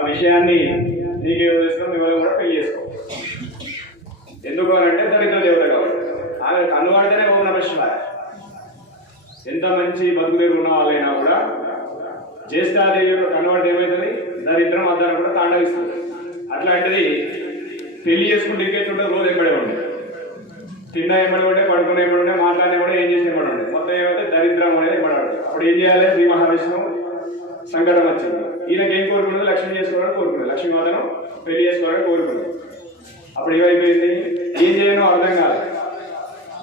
ఆ విషయాన్ని నీకు ఏదో చేసుకుని ఎవరో కూడా పెళ్ళి చేసుకో. ఎందుకు అని అంటే దరిద్ర దేవత కాబట్టి. ఆమె కన్నువాడితేనే ఓం నమ ఎంత మంచి బతుకుదేరు ఉన్న వాళ్ళైనా కూడా జ్యేష్ఠాదేవి యొక్క కన్నువాడితే ఏమవుతుంది దరిద్రం అద్దాన్ని కూడా తాండవిస్తుంది. అట్లాంటిది పెళ్ళి చేసుకుంటే ఇంకెత్తుంటే రోజు ఎక్కడే ఉండే. తిన్న ఏమడి ఉండే పడుకునే ఏమడి ఉండే మాట్లాడిన కూడా ఏం చేసిన ఏమడి ఉండే. మొత్తం ఏమైతే దరిద్రం అనేది ఏమడాడు అప్పుడు ఏం చేయాలి? శ్రీ మహావిష్ణువు సంకటం వచ్చింది. ఈయనకి ఏం కోరుకున్నది లక్ష్మి చేసుకోవాలని కోరుకున్నాడు లక్ష్మీ మాతను పెళ్ళి చేసుకోవాలని కోరుకున్నాడు అప్పుడు ఏమైపోయింది? ఏం చేయను అర్థం కాదు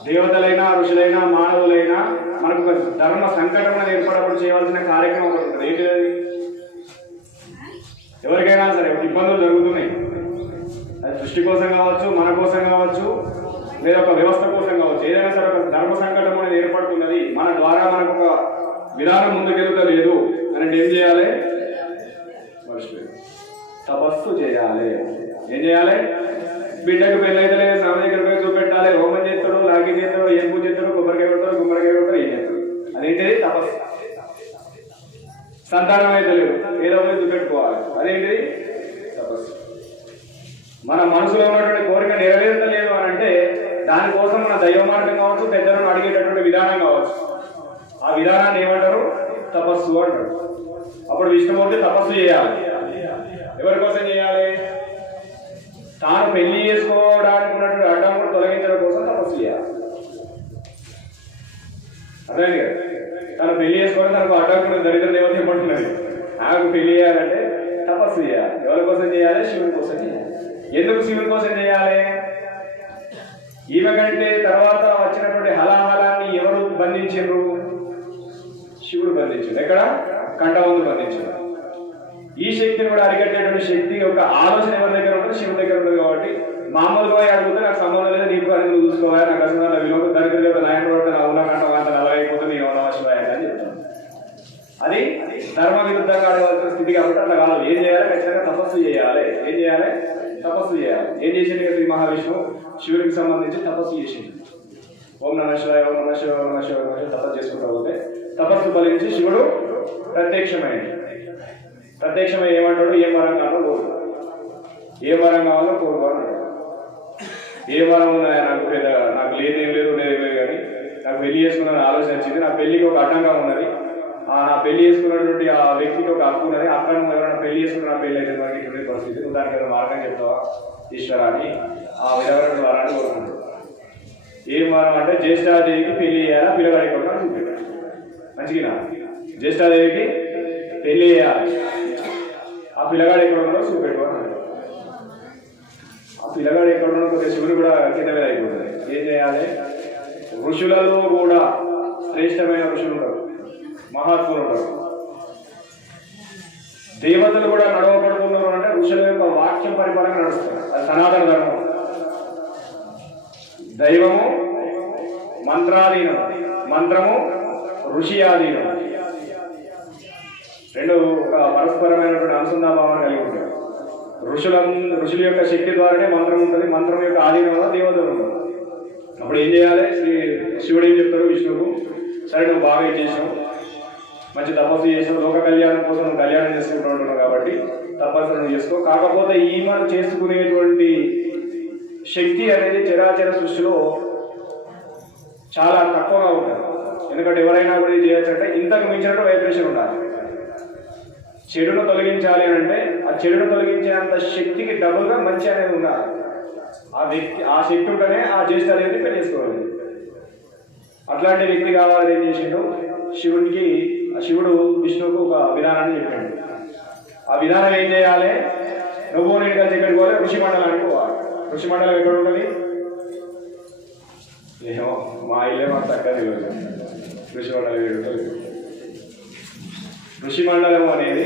దేవతలైనా ఋషులైనా మానవులైనా మనకు ఒక ధర్మ సంకటం అనేది ఏర్పడప్పుడు చేయవలసిన కార్యక్రమం ఒకటి ఉంటుంది. ఏంటి అది? ఎవరికైనా సరే ఇబ్బందులు జరుగుతున్నాయి. అది దృష్టి కోసం కావచ్చు మన కోసం కావచ్చు లేదా ఒక వ్యవస్థ కోసం కావచ్చు. ఏదైనా సరే ఒక ధర్మ సంకటం అనేది ఏర్పడుతున్నది. మన ద్వారా మనకు ఒక విధానం ముందుకెళ్తలేదు. అని ఏం చేయాలి? తపస్సు చేయాలి. ఏం చేయాలి? బిడ్డకు పెళ్ళైతే లేదు స్వామి దగ్గర పోయి చూపెట్టాలి. హోమం చేస్తాడు లాగి చేస్తాడు ఏం పూజ చేస్తాడు కొబ్బరికాయ కొడతాడు గుమ్మడికాయ కొడతాడు ఏం చేస్తాడు? అదేంటిది? తపస్సు. సంతానం అయితే లేదు. ఏదో చూపెట్టుకోవాలి. అదేంటిది? తపస్సు. మన మనసులో ఉన్నటువంటి పెళ్ళి చేసుకోవడం తనకు అడ్డంకులు దరిద్ర దేవత ఏమంటున్నది ఆమెకు పెళ్ళి చేయాలంటే తపస్సు చేయాలి. ఎవరి కోసం చేయాలి? శివుని కోసం చేయాలి. ఎందుకు శివుని కోసం చేయాలి? ఈమె కంటే తర్వాత వచ్చినటువంటి హలాహలాన్ని ఎవరు బంధించారు శివుడు బంధించాడు ఎక్కడ? కంఠవంతు బంధించాడు ఈ శక్తిని కూడా అరికట్టేటువంటి శక్తి యొక్క ఆలోచన ఎవరి దగ్గర ఉంటుంది శివుడి దగ్గర ఉంటుంది కాబట్టి మామూలుగా అడిగితే నాకు సంబంధం లేదు నీకు అది చూసుకోవాలి నాకు అసలు నా విలువ దరిద్ర దేవత నాయకుడు పడితే నా ఉన్న కంట అంత నలభై అయిపోతుంది నీ నమ శివాయ అని చెప్తాను అది ధర్మ విరుద్ధంగా అడగవలసిన స్థితి కాబట్టి అట్లా కాదు. ఏం చేయాలి? ఖచ్చితంగా తపస్సు చేయాలి. ఏం చేయాలి? తపస్సు చేయాలి. ఏం చేసింది కదా ఈ మహావిష్ణువు? శివుడికి సంబంధించి తపస్సు చేసింది. ఓం నమ శివాయ ఓం నమ శివ ఓం నమ శివ నమ శివ తపస్సు చేసుకుంటా పోతే తపస్సు ఫలించి శివుడు ప్రత్యక్షమైంది ప్రత్యక్షమై ఏమంటాడు? ఏ వరం కావాలో కోరు. ఏ వరం కావాలో కోరుకో ఏ వరం ఉన్నాయా నాకు పెద్ద నాకు లేదేం లేదు లేదేం లేదు కానీ నాకు పెళ్ళి చేసుకున్న ఆలోచన వచ్చింది. నా పెళ్ళికి ఒక అడ్డంగా ఉన్నది. నా పెళ్ళి చేసుకున్నటువంటి ఆ వ్యక్తికి ఒక హక్కు ఉన్నది. అక్కడ ఎవరైనా పెళ్ళి చేసుకున్న పెళ్ళి అయితే మనకి ఇటువంటి పరిస్థితి. నువ్వు దానికి ఏదైనా మార్గం చెప్తావా? ఈశ్వర అని ఆ విధమైన వరాన్ని కోరుకుంటాడు ఏం వరం అంటే జ్యేష్ఠాదేవికి పెళ్ళి చేయాలా పిల్లగాడి కూడా మంచిగా జ్యేష్ఠాదేవికి పెళ్ళి చేయాలి. ఆ పిల్లగాడు ఎక్కడ ఉన్నాడో చూపెట్టు అన్నాడు. ఆ పిల్లగాడు ఎక్కడ ఉన్నాడో కొద్దిగా శివుడు కూడా కింద మీద అయిపోతుంది ఏం చేయాలి? ఋషులలో కూడా శ్రేష్టమైన ఋషులు ఉంటారు మహాత్ములు దేవతలు కూడా నడవబడుతున్నారు అంటే ఋషుల యొక్క వాక్యం పరిపాలన నడుస్తారు అది సనాతన ధర్మం. దైవము మంత్రాధీనం. మంత్రము ఋషి ఆధీనం రెండు ఒక పరస్పరమైనటువంటి అనుసంధాభావాన్ని కలిగి ఉంటాయి. ఋషుల ఋషుల యొక్క శక్తి ద్వారానే మంత్రం ఉంటుంది. మంత్రం యొక్క ఆధీనంలో దేవతలు ఉంటారు అప్పుడు ఏం చేయాలి? శ్రీ శివుడు ఏం చెప్తారు విష్ణువు సరే నువ్వు బాగా చేసావు. మంచి తపస్సు చేసావు లోక కళ్యాణం కోసం కళ్యాణం చేసుకుంటూ ఉంటున్నావు కాబట్టి తపస్సు చేసుకో. కాకపోతే ఈమెను చేసుకునేటువంటి శక్తి అనేది చరాచర సృష్టిలో చాలా తక్కువగా ఉంటుంది. ఎందుకంటే ఎవరైనా కూడా చేయొచ్చు అంటే ఇంతకు మించినట్టు వైబ్రేషన్ ఉండాలి. చెడును తొలగించాలి అని అంటే ఆ చెడును తొలగించేంత శక్తికి డబుల్గా మంచి అనేది ఉండాలి. ఆ వ్యక్తి ఆ శక్తి ఉంటేనే ఆ జ్యేష్ఠ అనేది పెళ్ళి అట్లాంటి వ్యక్తి కావాలని ఏం చేసిండు. శివునికి శివుడు విష్ణువుకు ఒక విధానాన్ని చెప్పాడు. ఆ విధానం ఏం చేయాలి? నువ్వు నేను కలిసి ఎక్కడికి పోవాలి? ఋషి మండలానికి పోవాలి. ఋషి మండలం ఎక్కడ ఉంటుంది? ఏమో మా ఇల్లే మాకు తగ్గది ఋషి మండలం ఏడు ఋషి మండలం అనేది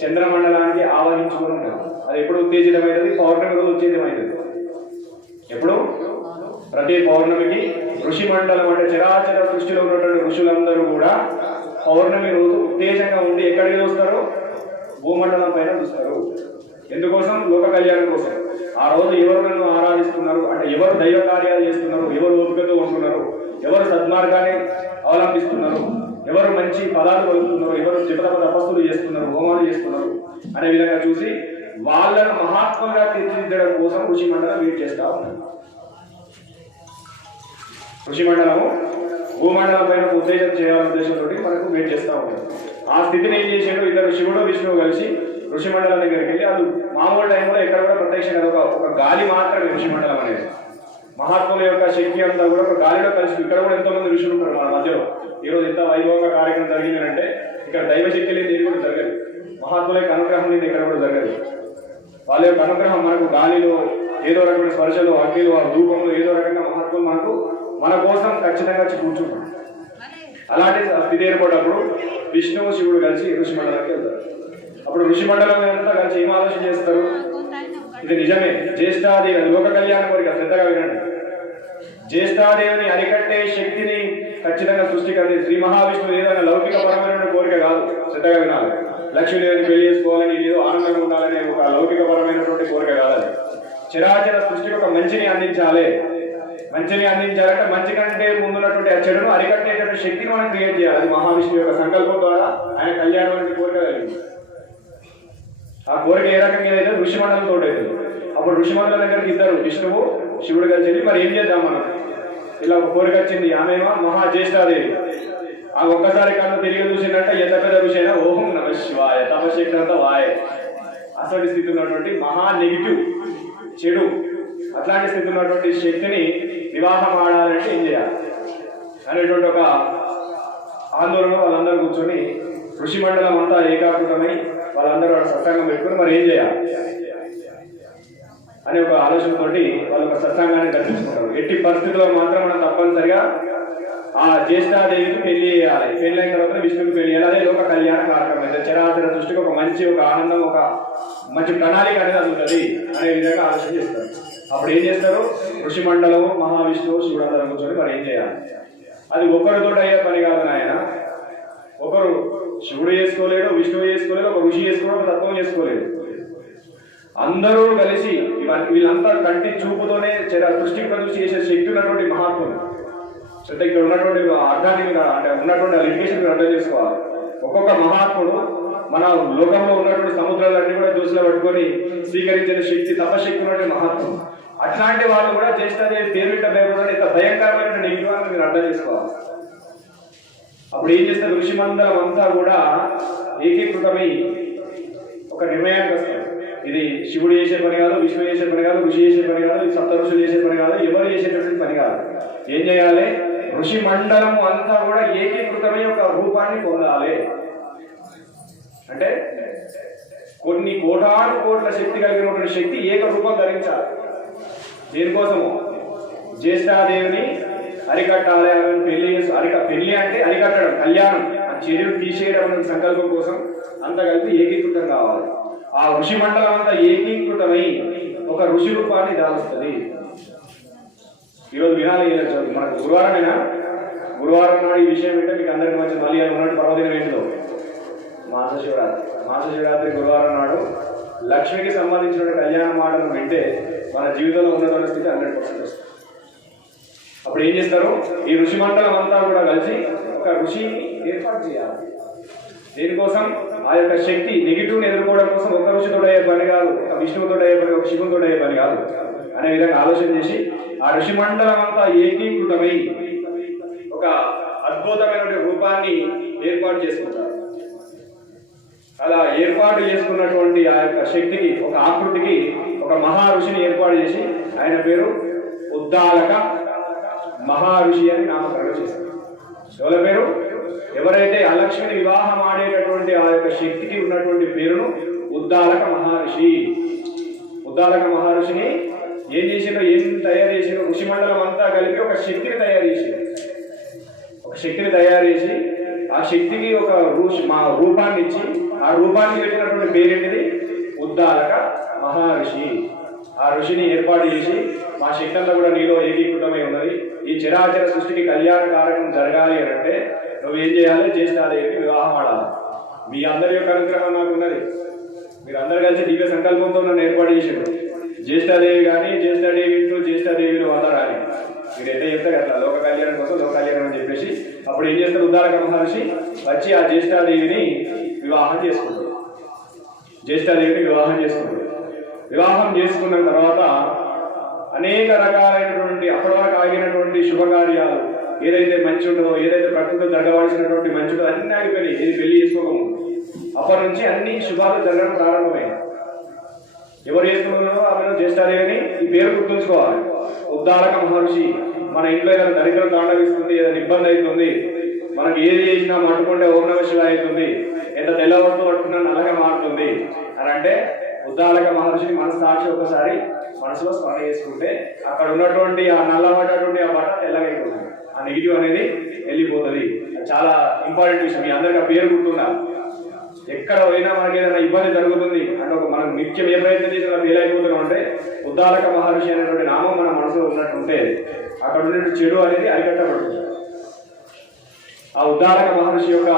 చంద్రమండలానికి ఆవహించుకుని ఉంటుంది అది ఎప్పుడు ఉత్తేజితమైనది పౌర్ణమి రోజు ఉత్తేజితమైనది ఎప్పుడు? ప్రతి పౌర్ణమికి. ఋషి మండలం అంటే చరాచర సృష్టిలో ఉన్నటువంటి ఋషులందరూ కూడా పౌర్ణమి రోజు ఉత్తేజంగా ఉండి ఎక్కడికి చూస్తారు? భూమండలం పైన చూస్తారు. ఎందుకోసం? లోక కళ్యాణం కోసం. ఆ రోజు ఎవరు నన్ను ఆరాధిస్తున్నారు? అంటే ఎవరు దైవ కార్యాలు చేస్తున్నారు? ఎవరు ఓపికతో ఉంటున్నారు? ఎవరు సద్మార్గాన్ని అవలంబిస్తున్నారు? ఎవరు మంచి పదాలు పలుకుతున్నారు ఎవరు జపతప తపస్సులు చేస్తున్నారు? హోమాలు చేస్తున్నారు? అనే విధంగా చూసి వాళ్ళను మహాత్మంగా తీర్చిదిద్దడం కోసం ఋషి మండలం వీటి చేస్తా ఉన్నారు. ఋషి మండలము భూమండలం పైన ఉత్తేజం చేయాలనే ఉద్దేశంతో మనకు వెయిట్ చేస్తా ఉంటారు. ఆ స్థితిని ఏం చేసాడు? ఇద్దరు శివుడు విష్ణువు కలిసి ఋషి మండలం దగ్గరికి వెళ్ళి అది మామూలు టైంలో ఎక్కడ కూడా ప్రత్యక్షంగా ఒక ఒక గాలి మాత్రమే ఋషి మండలం అనేది. మహాత్ముల యొక్క శక్తి అంతా కూడా ఒక గాలిలో కలిసి ఇక్కడ కూడా ఎంతో మంది ఋషులు ఉంటారు మన మధ్యలో. ఈ రోజు ఎంత వైభవంగా కార్యక్రమం జరిగింది అంటే ఇక్కడ దైవ శక్తి లేదు ఏది కూడా జరగదు. మహాత్ముల యొక్క అనుగ్రహం లేదు ఇక్కడ కూడా జరగదు. వాళ్ళ యొక్క అనుగ్రహం మనకు గాలిలో ఏదో రకమైన స్పర్శలు అగ్నిలో ఆ ధూపంలో ఏదో రకంగా అలాంటి స్థితి ఏర్పడినప్పుడు విష్ణువు శివుడు కలిసి ఋషి మండలానికి వెళ్తారు. అప్పుడు ఋషి మండలం అంతా కలిసి ఏం ఆలోచన చేస్తారు? ఇది నిజమే. జ్యేష్ఠాదేవి లోక కళ్యాణం కోరిక శ్రద్ధగా వినండి. జ్యేష్ఠాదేవిని అరికట్టే శక్తిని ఖచ్చితంగా సృష్టికర్త శ్రీ మహావిష్ణువు ఏదైనా లౌకిక పరమైన కోరిక కాదు. శ్రద్ధగా వినాలి. లక్ష్మీదేవిని పెళ్ళి చేసుకోవాలని ఏదో ఆనందంగా ఉండాలనే ఒక లౌకిక పరమైనటువంటి కోరిక కాదు చిరాచర సృష్టికి ఒక మంచిని అందించాలి. మంచిని అందించాలంటే మంచి కంటే ముందున్నటువంటి ఆ చెడును అరికట్టేటువంటి శక్తిని మనం క్రియేట్ చేయాలి. అది మహావిష్ణువు యొక్క సంకల్పం ద్వారా ఆయన కళ్యాణం వంటి కోరిక కలిగింది. ఆ కోరిక ఏ రకంగా ఏదైతే ఋషిమండలంతో అప్పుడు ఋషిమండలం దగ్గరికి ఇద్దరు విష్ణువు శివుడు కలిసి వెళ్ళి మరి ఏం చేద్దాం మనం? ఇలా ఒక కోరిక వచ్చింది. ఆమెమో మహా జ్యేష్ఠాదేవి ఆ ఒక్కసారి కన్ను తిరిగి చూసిందంటే ఎంత పెద్ద ఋషి అయినా ఓహం నమ శివాయ అంతా వాయ. అసలు స్థితి ఉన్నటువంటి మహా నెగిటివ్ చెడు అట్లాంటి స్థితిలో ఉన్నటువంటి శక్తిని వివాహం ఆడాలంటే ఏం చేయాలి? అనేటువంటి ఒక ఆందోళన వాళ్ళందరూ కూర్చొని ఋషి మండలం అంతా ఏకాకృతమై వాళ్ళందరూ సత్సంగం పెట్టుకుని మరి ఏం చేయాలి? అనే ఒక ఆలోచనతోటి వాళ్ళు ఒక సత్సంగాన్ని కల్పించుకుంటారు. ఎట్టి పరిస్థితుల్లో మాత్రం మనం తప్పనిసరిగా ఆ జ్యేష్ఠాదేవికి పెళ్ళి చేయాలి. పెళ్ళి అయిన తర్వాత విష్ణుకి పెళ్ళి చేయాలి. అదే ఒక కళ్యాణ కార్యక్రమం. అయితే చరాచర దృష్టికి ఒక మంచి ఒక ఆనందం ఒక మంచి ప్రణాళిక అనేది అందుతుంది అనే విధంగా ఆలోచన చేస్తారు. అప్పుడు ఏం చేస్తారు? ఋషి మండలము మహావిష్ణువు శివుడు కూర్చొని మరి ఏం చేయాలి? అది ఒకరితో అయ్యే పని కాదు నాయన. ఒకరు శివుడు చేసుకోలేడు విష్ణువు చేసుకోలేడు ఒక ఋషి చేసుకోలేడు ఒక తత్వం చేసుకోలేడు అందరూ కలిసి వీళ్ళంతా కంటి చూపుతోనే చర- సృష్టి ప్రదృష్టి చేసే శక్తి ఉన్నటువంటి మహాత్ములు. ఇక్కడ ఉన్నటువంటి అర్థాన్ని అంటే ఉన్నటువంటి లిమిటేషన్ అర్థం చేసుకోవాలి. ఒక్కొక్క మహాత్ముడు మన లోకంలో ఉన్నటువంటి సముద్రాలన్నీ కూడా దూసులో పట్టుకొని స్వీకరించిన శక్తి తపశక్తి ఉన్నటువంటి మహత్వం అట్లాంటి వాళ్ళు కూడా చేస్తారు పేరు పెట్ట భయపడడం ఇంత భయంకరమైన నిగ్రహాన్ని మీరు అర్థం చేసుకోవాలి. అప్పుడు ఏం చేస్తారు? ఋషి మండలం అంతా కూడా ఏకీకృతమై ఒక నిర్ణయానికి వస్తారు. ఇది శివుడు చేసే పని కాదు విష్ణు చేసే పని కాదు ఋషి చేసే పని కాదు సప్త ఋషులు చేసే పని కాదు ఎవరు చేసేటటువంటి పని కాదు. ఏం చేయాలి? ఋషి మండలం అంతా కూడా ఏకీకృతమై ఒక రూపాన్ని పొందాలి. అంటే కొన్ని కోటాను కోట్ల శక్తి కలిగినటువంటి శక్తి ఏక రూపం ధరించాలి. దేనికోసము? జ్యేష్ఠాదేవిని అరికట్టాలి ఆమెను పెళ్ళి అరిక పెళ్ళి అంటే అరికట్టడం కళ్యాణం. ఆ చర్యలు తీసేయడం అనే సంకల్పం కోసం అంత కలిపి ఏకీకృతం కావాలి. ఆ ఋషి మండలం అంతా ఏకీకృతమై ఒక ఋషి రూపాన్ని దాలుస్తుంది ఈరోజు వినాలి ఈరోజు మనకు గురువారమేనా? గురువారం నాడు ఈ విషయం ఏంటో మీకు అందరికి మంచి మళ్ళీ ఉన్నట్టు పర్వదినం ఏంటో మాసశివరాత్రి. మాసశివరాత్రి గురువారం నాడు లక్ష్మికి సంబంధించిన కళ్యాణ మాటను వింటే మన జీవితంలో ఉన్నటువంటి స్థితి హండ్రెడ్ పర్సెంట్ వస్తుంది. అప్పుడు ఏం చేస్తారు? ఈ ఋషి మండలం అంతా కూడా కలిసి ఒక ఋషిని ఏర్పాటు చేయాలి. దీనికోసం? ఆ యొక్క శక్తి నెగిటివ్ని ఎదుర్కోవడం కోసం ఒక ఋషితో అయ్యే పని కాదు ఒక విష్ణువుతో అయ్యే పని ఒక శివునితో అయ్యే పని కాదు. అనే విధంగా ఆలోచన చేసి ఆ ఋషి మండలం అంతా ఏకీకృతమై ఒక అద్భుతమైన రూపాన్ని ఏర్పాటు చేసుకుంటారు. అలా ఏర్పాటు చేసుకున్నటువంటి ఆ యొక్క శక్తికి ఒక ఆకృతికి ఒక మహా ఋషిని ఏర్పాటు చేసి ఆయన పేరు ఉద్దాలక మహా ఋషి అని నామకరణం చేశారు. ఎవరి పేరు? ఎవరైతే అలక్ష్మిని వివాహం ఆడేటటువంటి ఆ యొక్క శక్తికి ఉన్నటువంటి పేరును ఉద్దాలక మహర్షి. ఉద్దాలక మహర్షిని ఏం చేసినో ఏం తయారు చేసినో ఋషి మండలం అంతా కలిపి ఒక శక్తిని తయారు చేసింది ఒక శక్తిని తయారు చేసి ఆ శక్తికి ఒక రూష్ మా రూపాన్ని ఇచ్చి ఆ రూపాన్ని పెట్టినటువంటి పేరేంటిది? ఉద్దారక మహర్షి. ఆ ఋషిని ఏర్పాటు చేసి మా శక్తంలో కూడా నీలో ఏకీకృతమై ఉన్నది. ఈ చిరాచర సృష్టికి కళ్యాణ కారకం జరగాలి అని అంటే నువ్వేం చేయాలి? జ్యేష్ఠాదేవికి వివాహం ఆడాలి. మీ అందరి యొక్క అనుగ్రహం నాకు ఉన్నది. మీరు అందరు కలిసి దివ్య సంకల్పంతో నన్ను ఏర్పాటు చేసాడు జ్యేష్ఠాదేవి కానీ జ్యేష్ఠాదేవి ఇంటూ జ్యేష్ఠాదేవిని వదలాలి మీరు ఎంత చెప్తారు అట్లా లోక కళ్యాణం కోసం లోక కళ్యాణం అని చెప్పేసి. అప్పుడు ఏం చేస్తారు? ఉద్దారక మహర్షి వచ్చి ఆ జ్యేష్ఠాదేవిని వివాహం చేసుకుంటారు జ్యేష్ఠాదేవిని వివాహం చేసుకుంటుంది. వివాహం చేసుకున్న తర్వాత అనేక రకాలైనటువంటి అప్పటి వరకు ఆగినటువంటి శుభకార్యాలు ఏదైతే మంచి ఉండదో ఏదైతే ప్రకృతిలో జరగవలసినటువంటి మంచి ఉండో అన్ని ఆగిపోయినాయి ఇది పెళ్ళి చేసుకోకముందు. అప్పటి నుంచి అన్ని శుభాలు జరగడం ప్రారంభమైంది. ఎవరు చేసుకున్నారో ఆమెను జ్యేష్ఠాదేవిని ఈ పేరు గుర్తుంచుకోవాలి. ఉద్దారక మహర్షి మన ఇంట్లో ఏదైనా దరిద్రం తాండవిస్తుంది ఏదైనా ఇబ్బంది అవుతుంది మనకి ఏది చేసినా మట్టుకుంటే ఓం అవుతుంది ఎంత తెల్ల పట్టుకున్నా నల్లగా మారుతుంది. అని అంటే ఉద్దాలక మహర్షిని మనసు సాక్షి ఒకసారి మనసులో స్మరణ చేసుకుంటే అక్కడ ఉన్నటువంటి ఆ నల్లబడ్డటువంటి ఆ బట్ట తెల్లగా అయిపోతుంది. ఆ నెగిటివ్ అనేది వెళ్ళిపోతుంది. చాలా ఇంపార్టెంట్ విషయం. మీ అందరికీ ఆ పేరు గుర్తుండాలి ఎక్కడ పోయినా మనకి ఏదైనా ఇబ్బంది జరుగుతుంది అంటే ఒక మనం నిత్యం ఏ ప్రయత్నం చేసినా ఫెయిల్ అయిపోతున్నాం అంటే ఉద్దాలక మహర్షి అనేటువంటి నామం మన మనసులో ఉన్నట్టుంటే అక్కడ ఉన్నటువంటి చెడు అనేది అరికట్టబడుతుంది. ఆ ఉద్దారక మహర్షి యొక్క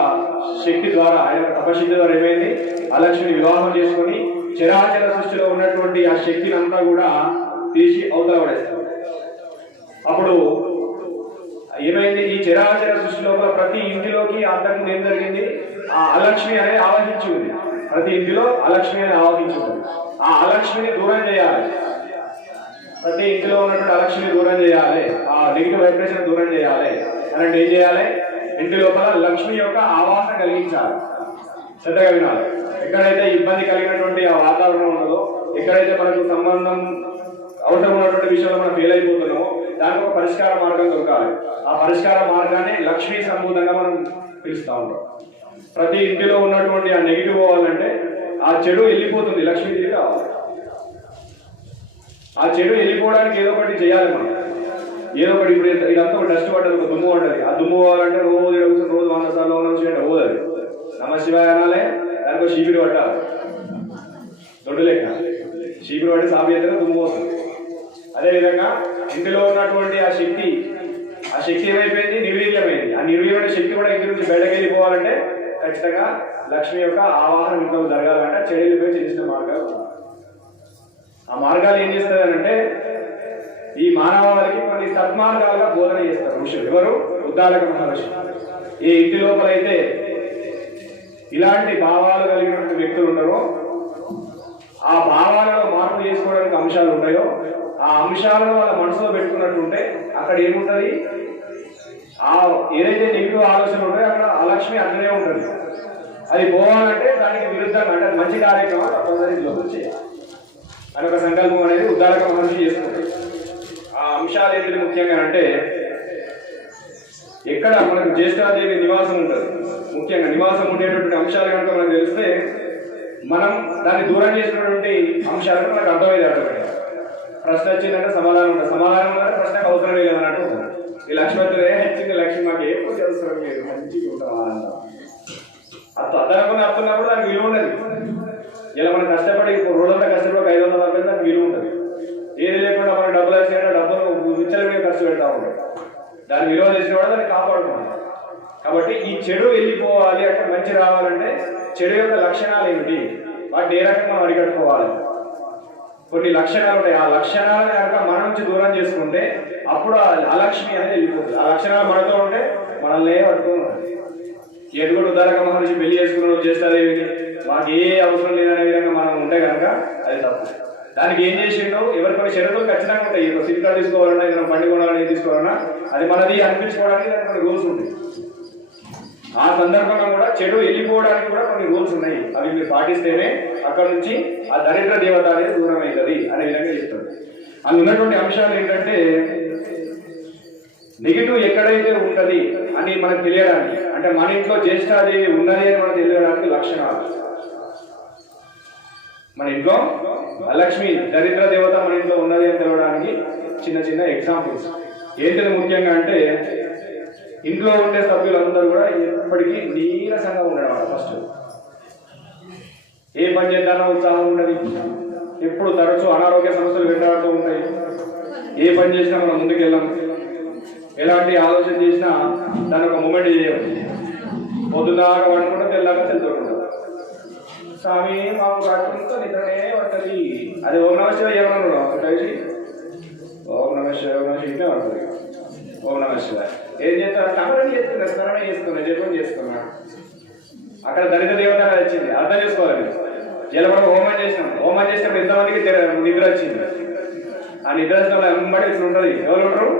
శక్తి ద్వారా ఆయన తపశక్తి ద్వారా ఏమైంది? అలక్ష్మిని వివాహం చేసుకొని చరాచర సృష్టిలో ఉన్నటువంటి ఆ శక్తిని అంతా కూడా తీసి అవతల పడేస్తారు అప్పుడు ఏమైంది? ఈ చరాచర సృష్టి లోపల ప్రతి ఇంటిలోకి అంతకు ఏం జరిగింది? ఆ అలక్ష్మి అనేది ఆవహించి ఉంది. ప్రతి ఇంటిలో అలక్ష్మి అని ఆవహించి ఉంది. ఆ అలక్ష్మిని దూరం చేయాలి. ప్రతి ఇంటిలో ఉన్నటువంటి అలక్ష్మిని దూరం చేయాలి. ఆ నెగిటివ్ వైబ్రేషన్ దూరం చేయాలి. అని అంటే ఏం చేయాలి? ఇంటి లోపల లక్ష్మి యొక్క ఆవాస కలిగించాలి. శ్రద్ధగా వినాలి. ఎక్కడైతే ఇబ్బంది కలిగినటువంటి ఆ వాతావరణం ఉన్నదో ఎక్కడైతే మనకు సంబంధం అవసరం ఉన్నటువంటి విషయంలో మనం ఫెయిల్ అయిపోతున్నామో దానికి ఒక పరిష్కార మార్గం దొరకాలి. ఆ పరిష్కార మార్గాన్ని లక్ష్మీ సంబూధంగా మనం పిలుస్తూ ఉంటాం. ప్రతి ఇంటిలో ఉన్నటువంటి ఆ నెగిటివ్ పోవాలంటే ఆ చెడు వెళ్ళిపోతుంది. లక్ష్మీదేవి కావాలి ఆ చెడు వెళ్ళిపోవడానికి ఏదో ఒకటి చేయాలి మనం. ఏదో ఒకటి ఇప్పుడు ఇదంతా ఒక డస్ట్ పడ్డది ఒక దుమ్ము పడ్డది ఆ దుమ్ము పోవాలంటే రోజు కూర్చొని రోజు వంద సార్లు వంద చేయండి పోదది నమ శివాయ అనాలే దానికి ఒక పట్టాలి దొడ్డు లేక షీపిరి పట్టి సాపి అయితే దుమ్ము పోతుంది. అదేవిధంగా ఇంటిలో ఉన్నటువంటి ఆ శక్తి ఆ శక్తి ఏమైపోయింది? నిర్వీర్యమైంది. ఆ నిర్వీర్యమైన శక్తి కూడా ఇంటి నుంచి బయటకు వెళ్ళిపోవాలంటే ఖచ్చితంగా లక్ష్మి యొక్క ఆవాహన ఇంట్లో జరగాలంటే. చెడు పోయి చిన్న మార్గాలు ఆ మార్గాలు ఏం చేస్తారంటే ఈ మానవాళికి కొన్ని బోధన చేస్తారు ఋషులు. ఎవరు? ఉద్దాలక మహర్షి ఏ ఇంటి లోపల అయితే ఇలాంటి భావాలు కలిగినటువంటి వ్యక్తులు ఉన్నారో ఆ భావాలలో మార్పు చేసుకోవడానికి అంశాలు ఉంటాయో ఆ అంశాలను వాళ్ళ మనసులో పెట్టుకున్నట్టుంటే అక్కడ ఏముంటుంది? ఆ ఏదైతే నెగిటివ్ ఆలోచనలు ఉంటాయో అక్కడ అలక్ష్మి అట్లనే ఉంటుంది. అది పోవాలంటే దానికి విరుద్ధంగా అంటే మంచి కార్యక్రమాలు తప్పనిసరి లోపల చేయాలి అని ఒక సంకల్పం అనేది ఉద్దారక మహర్షి చేసుకుంటారు. అంశాలు ఏంటి ముఖ్యంగా అంటే ఎక్కడ మనకు జ్యేష్ఠాదేవి నివాసం ఉంటుంది ముఖ్యంగా నివాసం ఉండేటటువంటి అంశాలు కనుక మనకు తెలిస్తే మనం దాన్ని దూరం చేసినటువంటి అంశాలను మనకు అర్థమయ్యేది అర్థమైంది ప్రశ్న వచ్చిందంటే సమాధానం ఉంటుంది. సమాధానం ఉందంటే ప్రశ్నకు అవసరమే లేదన్నట్టు ఈ లక్ష్మణుడే హెచ్చింది? లక్ష్మి మాకు ఎప్పుడు అవసరం లేదు. మంచిగా ఉంటాం ఆనందం అదనకుండా అద్దనకుండా దానికి విలువ ఉండదు. ఇలా మనం కష్టపడి ఇప్పుడు రోజంతా కష్టపడి ఐదు వందల రూపాయలు దానికి విలువ ఉంటుంది ఏది లేకుండా మనం డబ్బులు వేసినా డబ్బులు విచ్చల ఖర్చు పెడతా ఉంటాం దాన్ని విలువ చేసిన వాడు దాన్ని కాపాడుకుంటాం కాబట్టి ఈ చెడు వెళ్ళిపోవాలి అంటే మంచి రావాలంటే చెడు యొక్క లక్షణాలు ఏమిటి? వాటిని ఏ రకంగా మనం అరికట్టుకోవాలి? కొన్ని లక్షణాలు ఉంటాయి. ఆ లక్షణాలను కనుక మన నుంచి దూరం చేసుకుంటే అప్పుడు ఆ అలక్ష్మి అనేది వెళ్ళిపోతుంది. ఆ లక్షణాలు మనతో ఉంటే మనల్ని పట్టుకొని ఉంటుంది ఎదుగుడు ఉదారక మహర్షి పెళ్ళి చేసుకున్న చేస్తారేమిటి? మాకు ఏ అవసరం లేదనే విధంగా మనం ఉంటే కనుక అది తప్పు. దానికి ఏం చేసిండో? ఎవరి కొన్ని షరతులు ఖచ్చితంగా ఉంటాయి. ఇప్పుడు సిమ్ తీసుకోవాలన్నా ఏదైనా బండి కొనాలని తీసుకోవాలన్నా అది మనది అనిపించుకోవడానికి దానికి కొన్ని రూల్స్ ఉంటాయి. ఆ సందర్భంగా కూడా చెడు వెళ్ళిపోవడానికి కూడా కొన్ని రూల్స్ ఉన్నాయి. అవి మీరు పాటిస్తేనే అక్కడ నుంచి ఆ దరిద్ర దేవత అనేది దూరం అవుతుంది అనే విధంగా చెప్తాడు అందులో ఉన్నటువంటి అంశాలు ఏంటంటే నెగిటివ్ ఎక్కడైతే ఉంటుంది అని మనకు తెలియడానికి అంటే మన ఇంట్లో జ్యేష్ఠాదేవి ఉన్నది అని మనకు తెలియడానికి లక్షణాలు. మన ఇంట్లో లక్ష్మి దరిద్ర దేవత మన ఇంట్లో ఉన్నది అని తెలవడానికి చిన్న చిన్న ఎగ్జాంపుల్స్ ఏంటిది ముఖ్యంగా అంటే ఇంట్లో ఉండే సభ్యులందరూ కూడా ఎప్పటికీ నీరసంగా ఉండడం ఫస్ట్ ఏ పని చేద్దానో ఉత్సాహం ఉండదు. ఎప్పుడు తరచూ అనారోగ్య సమస్యలు వెంటాడుతూ ఉంటాయి. ఏ పని చేసినా మనం ముందుకెళ్ళాం. ఎలాంటి ఆలోచన చేసినా దాని ఒక మూమెంట్ చేయం పొద్దుదాకా పడుకుంటే తెల్లాక తెలుసుకుంటాం స్వామి మాకు కట్టుకుంటూ నిద్రనే పడుతుంది అది ఓం నమ శివ ఏమన్నాడు కలిసి ఓం నమ శివ నమ శివ పడుతుంది ఓం నమ శివ ఏం చేస్తారు? స్మరణ చేస్తున్నా స్మరణ చేస్తున్నా జపం చేస్తున్నా. అక్కడ దళిత దేవత వచ్చింది. అర్థం చేసుకోవాలి జలపడ హోమం చేసినాం. హోమం చేసినప్పుడు ఎంతమందికి నిద్ర వచ్చింది. ఆ నిద్ర వచ్చిన వాళ్ళు వెంబడి ఇట్లా ఉంటుంది. ఎవరు ఉంటారు?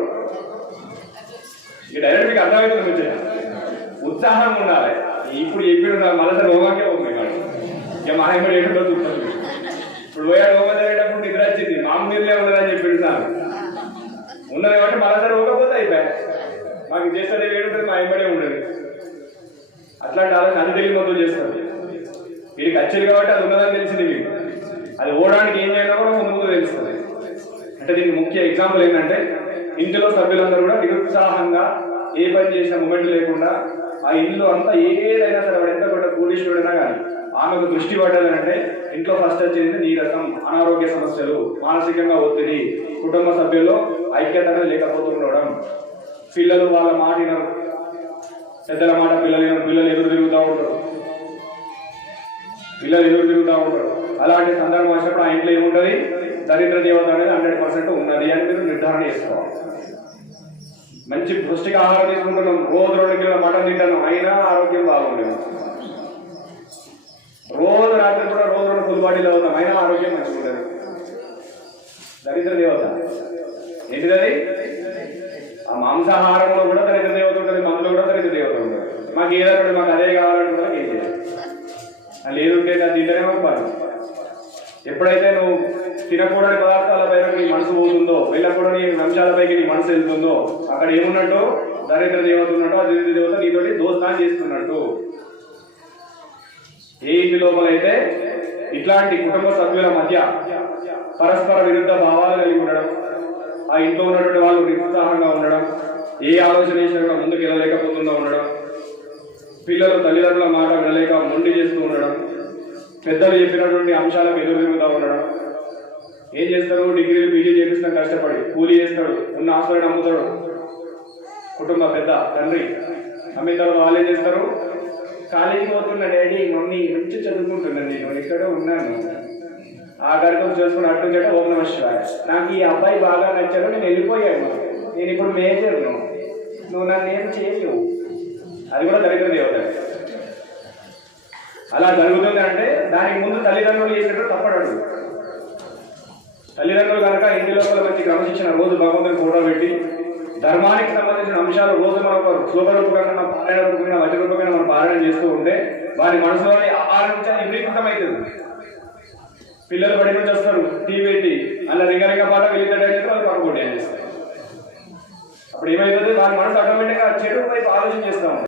ఈ డైరెక్ట్ మీకు అర్థమవుతుంది ముచ్చట ఉత్సాహంగా ఉండాలి. ఇప్పుడు చెప్పిన మళ్ళీ హోమాకే ఇక మా ఆయన ఏంటో చూస్తుంది ఇప్పుడు పోయాడు హోమం నిద్ర వచ్చింది మామూలు నిద్రలే ఉండదని చెప్పి సార్ ఉన్నది కాబట్టి మళ్ళీ పోకపోతే అయిపోయా మాకు చేస్తే ఏడుంటుంది మా ఆయమ్మడే ఉండదు అట్లాంటి ఆలోచన అది తెలియ మొత్తం చేస్తుంది వీరికి వచ్చేది కాబట్టి అది ఉన్నదని తెలిసింది మీకు అది ఓడడానికి ఏం చేయాలో కూడా ముందు ముందు తెలుస్తుంది అంటే దీనికి ముఖ్య ఎగ్జాంపుల్ ఏంటంటే ఇంటిలో సభ్యులందరూ కూడా నిరుత్సాహంగా ఏ పని చేసిన మూమెంట్ లేకుండా ఆ ఇల్లు అంతా ఏదైనా సరే వాడు ఎంత కూడా కూలీశ్వరుడైనా కానీ ఆమెకు దృష్టి పడ్డదంటే ఇంట్లో ఫస్ట్ వచ్చేది నీరసం అనారోగ్య సమస్యలు మానసికంగా ఒత్తిడి కుటుంబ సభ్యుల్లో ఐక్యత అనేది లేకపోతుండడం. పిల్లలు వాళ్ళ మాట వినరు. పెద్దల మాట పిల్లలు పిల్లలు ఎదురు తిరుగుతూ ఉంటారు. పిల్లలు ఎదురు తిరుగుతూ ఉంటారు. అలాంటి సందర్భం వచ్చినప్పుడు ఆ ఇంట్లో ఏముంటుంది? దరిద్ర దేవత అనేది హండ్రెడ్ పర్సెంట్ ఉన్నది అని మీరు నిర్ధారణ చేసుకోవాలి. మంచి పౌష్టిక ఆహారం తీసుకుంటున్నాం రోజు రెండు కిలోల మటన్ తింటాను. అయినా ఆరోగ్యం బాగుండేది. రోజు రాత్రి కూడా రోజు రెండు ఫుల్ బాడీలో అవుతాం. అయినా ఆరోగ్యం మంచిగా ఉండదు. దరిద్ర దేవత. ఏంటిదది? ఆ మాంసాహారంలో కూడా దరిద్ర దేవత ఉంటుంది. మందులో కూడా దరిద్ర దేవత ఉంటుంది. మాకు ఏదంటే మాకు అదే కావాలంటే ఏం చేయాలి? లేదు లేదుంటే అది తింటేనే మాకు ఎప్పుడైతే నువ్వు తినకూడని పదార్థాలపైన నీ మనసు పోతుందో వెళ్ళకూడని అంశాలపైకి నీ మనసు వెళ్తుందో అక్కడ ఏమున్నట్టు? దరిద్ర దేవత ఉన్నట్టు ఆ దరిద్ర దేవత నీతోటి దోస్తాన్ చేస్తున్నట్టు. ఏ ఇంటి లోపలైతే ఇట్లాంటి కుటుంబ సభ్యుల మధ్య పరస్పర విరుద్ధ భావాలు కలిగి ఉండడం ఆ ఇంట్లో ఉన్నటువంటి వాళ్ళు నిరుత్సాహంగా ఉండడం ఏ ఆలోచన చేసినా ముందుకు వెళ్ళలేకపోతుందో ఉండడం పిల్లలు తల్లిదండ్రుల మాట వినలేక మొండి చేస్తూ ఉండడం పెద్దలు చెప్పినటువంటి అంశాలకు ఎదురు తిరుగుతూ ఉండడం ఏం చేస్తారు డిగ్రీలు పీజీ చేపిస్తాం కష్టపడి కూలీ చేస్తాడు ఉన్న హాస్పిటల్ అమ్ముతాడు కుటుంబ పెద్ద తండ్రి. అమ్మిన తర్వాత వాళ్ళు ఏం చేస్తారు? కాలేజీకి పోతున్న డాడీ మమ్మీ మంచి చదువుకుంటున్నాను నేను ఇక్కడ ఉన్నాను. ఆ కార్యక్రమం చేసుకుని అటు చెట ఓం నమ శివాయ నాకు ఈ అబ్బాయి బాగా నచ్చాడు నేను వెళ్ళిపోయాను. నేను ఇప్పుడు మేజర్ను నువ్వు నన్ను ఏం చేయలేవు. అది కూడా దరిద్ర దేవత అలా జరుగుతుంది అంటే దానికి ముందు తల్లిదండ్రులు చేసినట్టు తప్పడాడు తల్లిదండ్రులు కనుక ఇంటి లోపల మంచి క్రమశిక్షణ రోజు భగవంతుని ఫోటో పెట్టి ధర్మానికి సంబంధించిన అంశాలు రోజు మనం ఒక శ్లోక పారాయణ రూపకంగా వచన రూపకంగా మనం పారాయణ చేస్తూ ఉంటే వారి మనసులోని ఆహారం విపరీతమవుతుంది పిల్లలు బడి నుంచి వస్తారు టీ పెట్టి అలా రింగరింగ పాట వెళ్ళిందంటే వాళ్ళు పడుకోండి చేస్తారు అప్పుడు ఏమవుతుంది వారి మనసు ఆటోమేటిక్గా చెడు వైపు ఆలోచన చేస్తాం